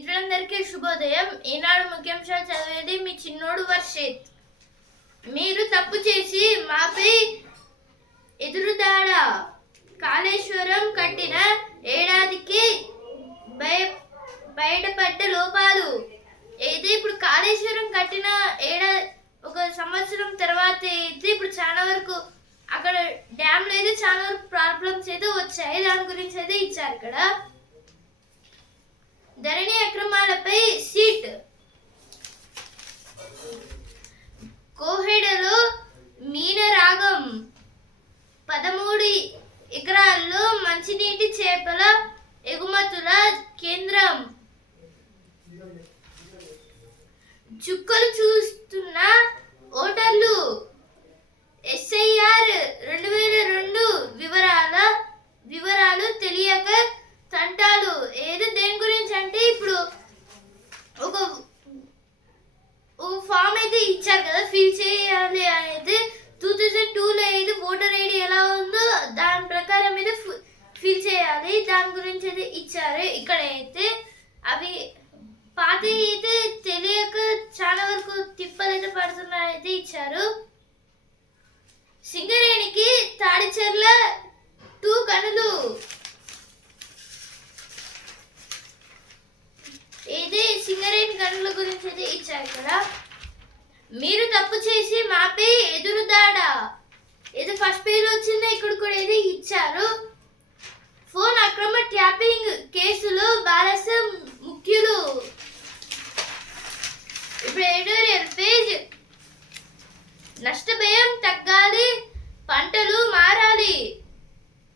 మిత్రులందరికీ శుభోదయం. ఈనాడు ముఖ్యాంశాలు చదివేది మీ చిన్నోడు వర్షిత్. మీరు తప్పు చేసి మాపై ఎదురుదాడా. కాళేశ్వరం కట్టిన ఏడాదికి బయటపడ్డ లోపాలు. అయితే ఇప్పుడు కాళేశ్వరం కట్టిన ఒక సంవత్సరం తర్వాత అయితే ఇప్పుడు చాలా వరకు అక్కడ డ్యామ్లో అయితే చాలా వరకు ప్రాబ్లమ్స్ అయితే వచ్చాయి. దాని గురించి అయితే ఇచ్చారు ఇక్కడ. ధరణి అక్రమాలపై సీట్. కోహెడలో మీనరాగం. 13 ఎకరాల్లో మంచినీటి చేపల ఎగుమతుల కేంద్రం. చుక్కలు చూస్తున్న ఓటర్లు. SIR 2002 వివరాలు తెలియక తంటాలు. ఏదో దేని గురించి అంటే ఇప్పుడు ఒక ఫామ్ అయితే ఇచ్చారు కదా, ఫిల్ చేయాలి అనేది. 2002లో అయితే ఓటర్ ఐడి ఎలా ఉందో దాని ప్రకారం అయితే ఫిల్ చేయాలి. దాని గురించి అయితే ఇచ్చారు. ఇక్కడ అయితే అవి పాత అయితే తెలియక చాలా వరకు తిప్పలు అయితే పడుతున్నారైతే ఇచ్చారు. సింగరేణికి తాడిచెర్ల 2 గనులు. ఇదే సింగరేణి గనుల గురించి అయితే ఇచ్చారు ఇక్కడ. మీరు తప్పు చేసి మాపై ఎదురుదాడా. ఏదో ఫస్ట్ పేజ్ వచ్చిందో ఇక్కడ కూడా ఏదో ఇచ్చారు. ఫోన్ అక్రమ ట్యాపింగ్ కేసులో బాలస ముఖ్యులు. ఇప్పుడు ఎడిటోరియల్ పేజ్. నష్టభయం తగ్గాలి, పంటలు మారాలి.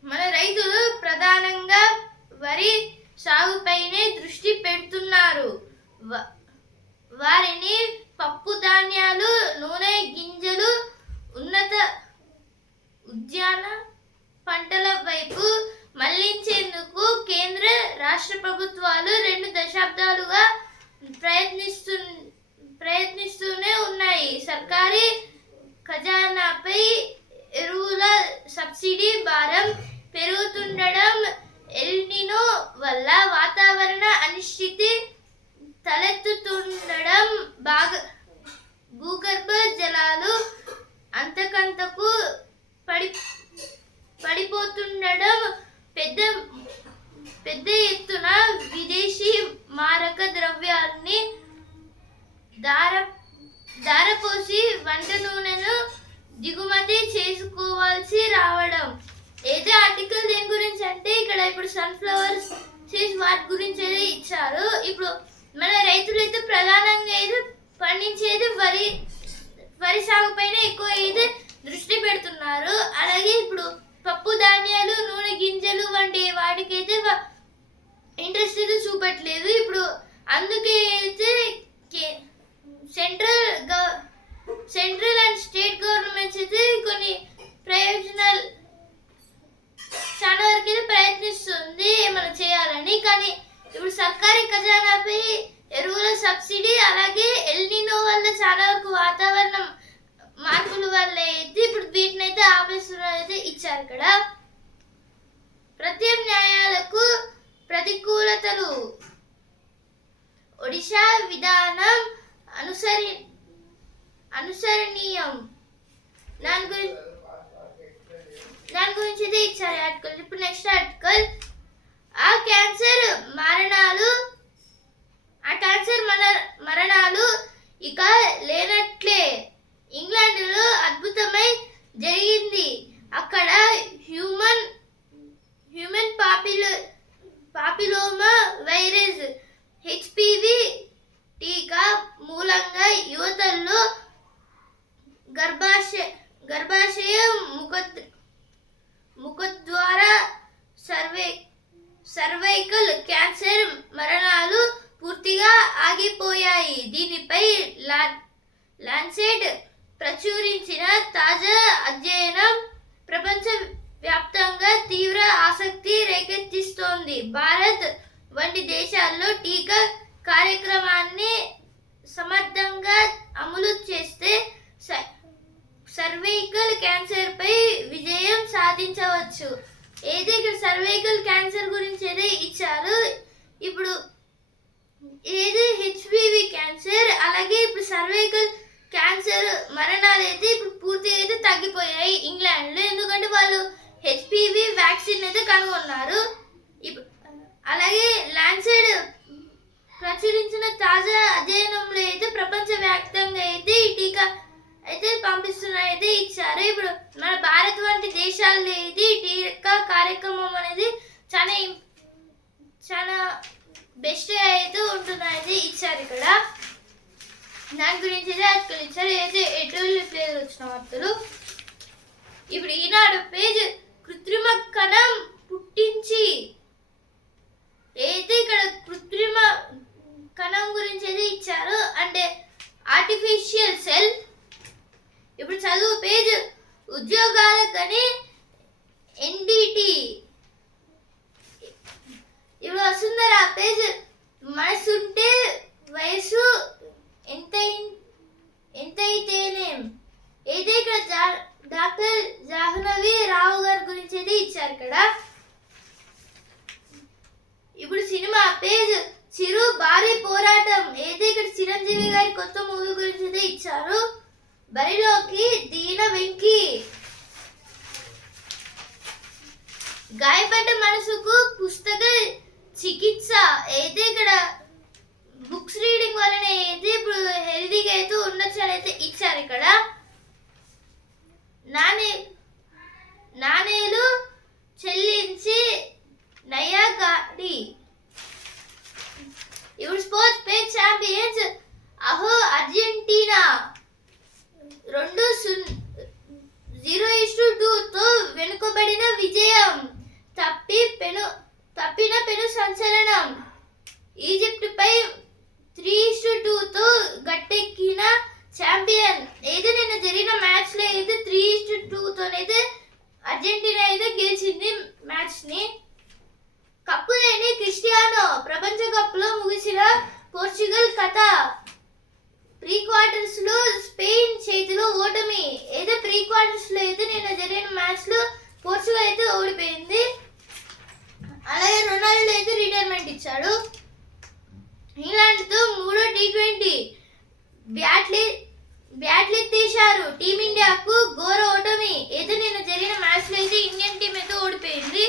మన రైతులు ప్రధానంగా వరి సాగుపైనే దృష్టి పెడుతున్నారు. వారిని పప్పు ధాన్యాలు, నూనె గింజలు, ఉన్నత ఉద్యాన పంటల వైపు మళ్లించేందుకు కేంద్ర రాష్ట్ర ప్రభుత్వాలు 2 దశాబ్దాలుగా ప్రయత్నిస్తూనే ఉన్నాయి. సర్కారీ ఖజానాపై ఎరువుల సబ్సిడీ భారం పెరుగుతుండడం, ఎల్నినో వల్ల వాతావరణ అనిశ్చితి తలెత్తుతుండడం, భూగర్భ జలాలు అంతకంతకు పడిపోతుండడం, పెద్ద ఎత్తున విదేశీ మారక ద్రవ్యాన్ని దారపోసి వంట నూనెను దిగుమతి చేసుకోవాల్సి రావడం. ఏదో ఆర్టికల్ దేని గురించి అంటే ఇక్కడ ఇప్పుడు సన్ఫ్లవర్ సీడ్స్ వాటి గురించి అయితే ఇచ్చారు. ఇప్పుడు మన రైతులు అయితే ప్రధానంగా అయితే పండించేది వరి సాగు పైన ఎక్కువ అయితే దృష్టి పెడుతున్నారు. అలాగే ఇప్పుడు పప్పు ధాన్యాలు, నూనె గింజలు వంటి వాటికైతే ఇంట్రెస్ట్ అయితే చూపట్లేదు. ఇప్పుడు అందుకే అయితే సెంట్రల్ అండ్ స్టేట్ గవర్నమెంట్స్ అయితే కొన్ని చాలా వరకు అయితే ప్రయత్నిస్తుంది ఏమైనా చేయాలని. కానీ ఇప్పుడు సర్కారీ ఖజానాపై ఎరువుల సబ్సిడీ, అలాగే ఎల్నినో వల్ల చాలా వరకు వాతావరణం మార్పుల వల్ల అయితే ఇప్పుడు వీటిని అయితే ఆపేస్తున్నారు అయితే ఇచ్చారు ఇక్కడ. ప్రత్యామ్నాయాలకు ప్రతికూలతలు. ఒడిశా విధానం అనుసరణీయం. దాని గురించి అయితే ఇచ్చారు ఆర్టికల్. ఇప్పుడు నెక్స్ట్ ఆర్టికల్. ఆ క్యాన్సర్ మరణాలు ఇక లేనట్లే. ఇంగ్లాండ్లో అద్భుతమై జరిగింది. అక్కడ హ్యూమన్ పాపిలోమా వైరస్ HPV టీకా మూలంగా యువతల్లో గర్భాశయ ముఖద్వార సర్వైకల్ క్యాన్సర్ మరణాలు పూర్తిగా ఆగిపోయాయి. దీనిపై లాన్సెట్ ప్రచురించిన తాజా అధ్యయనం ప్రపంచ వ్యాప్తంగా తీవ్ర ఆసక్తి రేకెత్తిస్తోంది. భారత్ వంటి దేశాల్లో టీకా కార్యక్రమాన్ని సమర్థంగా అమలు చేస్తే సర్వైకల్ క్యాన్సర్ పై విజయం సాధించవచ్చు. ఏదైతే సర్వైకల్ క్యాన్సర్ గురించి అయితే ఇచ్చారు. ఇప్పుడు సర్వైకల్ క్యాన్సర్ మరణాలు అయితే ఇప్పుడు పూర్తిగా అయితే తగ్గిపోయాయి ఇంగ్లాండ్లో, ఎందుకంటే వాళ్ళు హెచ్పివి వ్యాక్సిన్ అయితే కనుగొన్నారు. అలాగే లాన్సెడ్ ప్రచురించిన తాజా అధ్యయనంలో అయితే ప్రపంచవ్యాప్తంగా అయితే ఈ టీకా అయితే పంపిస్తున్నారైతే ఇచ్చారు. ఇప్పుడు మన భారత్ వంటి దేశాల్లో అయితే ఈ టీకా కార్యక్రమం అనేది చాలా బెస్ట్ అయితే ఉంటుందనేది ఇచ్చారు. ఇక్కడ దాని గురించి అయితే ఆర్టికల్ ఇచ్చారు. అయితే ఎటువంటి పేరు వచ్చిన వార్తలు. ఇప్పుడు ఈనాడు పేజ్ కృత్రిమ కణం పుట్టించి అయితే ఇక్కడ కృత్రిమ కణం గురించి అయితే ఇచ్చారు, అంటే ఆర్టిఫిషియల్ సెల్. ఇప్పుడు చదువు పేజ్ ఉద్యోగాలకని ఎన్డిటి. ఇప్పుడు వస్తుందరా పేజ్ మనసుంటే వయసు ఎంతైతేనేం. అయితే ఇక్కడ డాక్టర్ జాహ్నవి రావు గారి గురించి అయితే ఇచ్చారు. ఇక్కడ ఇప్పుడు సినిమా పేజ్ చిరు భారీ పోరాటం. అయితే ఇక్కడ చిరంజీవి గారి కొత్త మూవీ గురించి అయితే ఇచ్చారు. బరిలోకి దీన వెంకి. గాయపడ్డ మనసుకు పుస్తక చికిత్స. అయితే ఇక్కడ బుక్స్ రీడింగ్ వలన అయితే ఇప్పుడు హెల్దీగా అయితే ఉండొచ్చు అని అయితే ఇచ్చారు. ఇక్కడ నాణేలు చెల్లించి నయా గాడి. ఇప్పుడు స్పోర్ట్స్ పేజ్ ఛాంపియన్స్ అహో అర్జెంటీనా 0-2తో వెనుకబడిన విజయం. తప్పిన పెను సంచలనం. ఈజిప్ట్ పై 3-2తో గట్టెక్కిన ఛాంపియన్. అయితే నిన్న జరిగిన మ్యాచ్ లో అయితే 3-2తోనైతే అర్జెంటీనా అయితే గెలిచింది మ్యాచ్ ని. కప్పు లేని క్రిస్టియానో. ప్రపంచ కప్ లో ముగిసిన పోర్చుగల్ కథ. ప్రీ క్వార్టర్స్ లో స్పెయిన్ చేతిలో ఓటమి. అయితే ప్రీ క్వార్టర్స్ లో అయితే నిన్న జరిగిన మ్యాచ్ లో పోర్చుగల్ అయితే ఓడిపోయింది. అలాగే రొనాల్డో అయితే రిటైర్మెంట్ ఇచ్చాడు. ఇంగ్లాండ్ తో 3వ టీ20 బ్యాట్లెత్తేశారు. టీమిండియాకు ఘోర ఓటమి. అయితే నిన్న జరిగిన మ్యాచ్ లో అయితే ఇండియన్ టీం అయితే ఓడిపోయింది.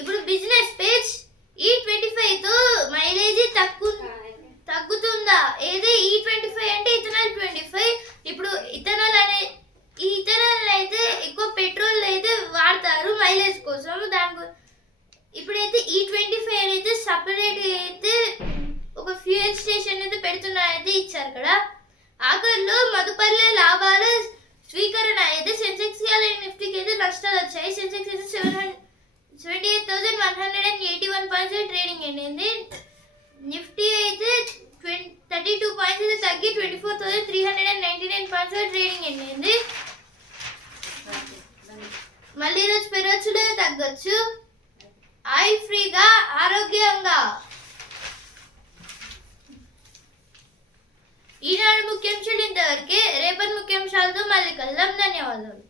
ఇప్పుడు బిజినెస్ పేజ్ E25తో మైలేజీ తగ్గుతుందా. ఏదే E25 అంటే ఇథనాల్ 25. ఇప్పుడు ఇథనాల్ అయితే ఎక్కువ పెట్రోల్ అయితే వాడతారు మైలేజ్ కోసం. ఇప్పుడైతే E25 అయితే సపరేట్ అయితే ఒక ఫ్యూయల్ స్టేషన్ అయితే పెడుతున్నారైతే ఇచ్చారు. ఇక్కడ ఆఖరిలో మదుపర్లే లాభాల స్వీకరణ. అయితే సెన్సెక్స్ నిఫ్టీకి అయితే నష్టాలు వచ్చాయి. సెన్సెక్స్ అయితే 78,181 పాయింట్స్ ట్రేడింగ్ అయింది. నిఫ్టీ అయితే 32 పాయింట్స్ అయితే తగ్గి 24,399 పాయింట్స్ ట్రేడింగ్ అయింది. మళ్ళీ ఈరోజు పెరగచ్చు లేదా తగ్గచ్చు. ఆయిల్ ఫ్రీగా ఆరోగ్యంగా. ఈనాడు ముఖ్యాంశాలు ఇంతవరకే. రేపటి ముఖ్యాంశాలతో మళ్ళీ కలుద్దాం. ధన్యవాదాలు.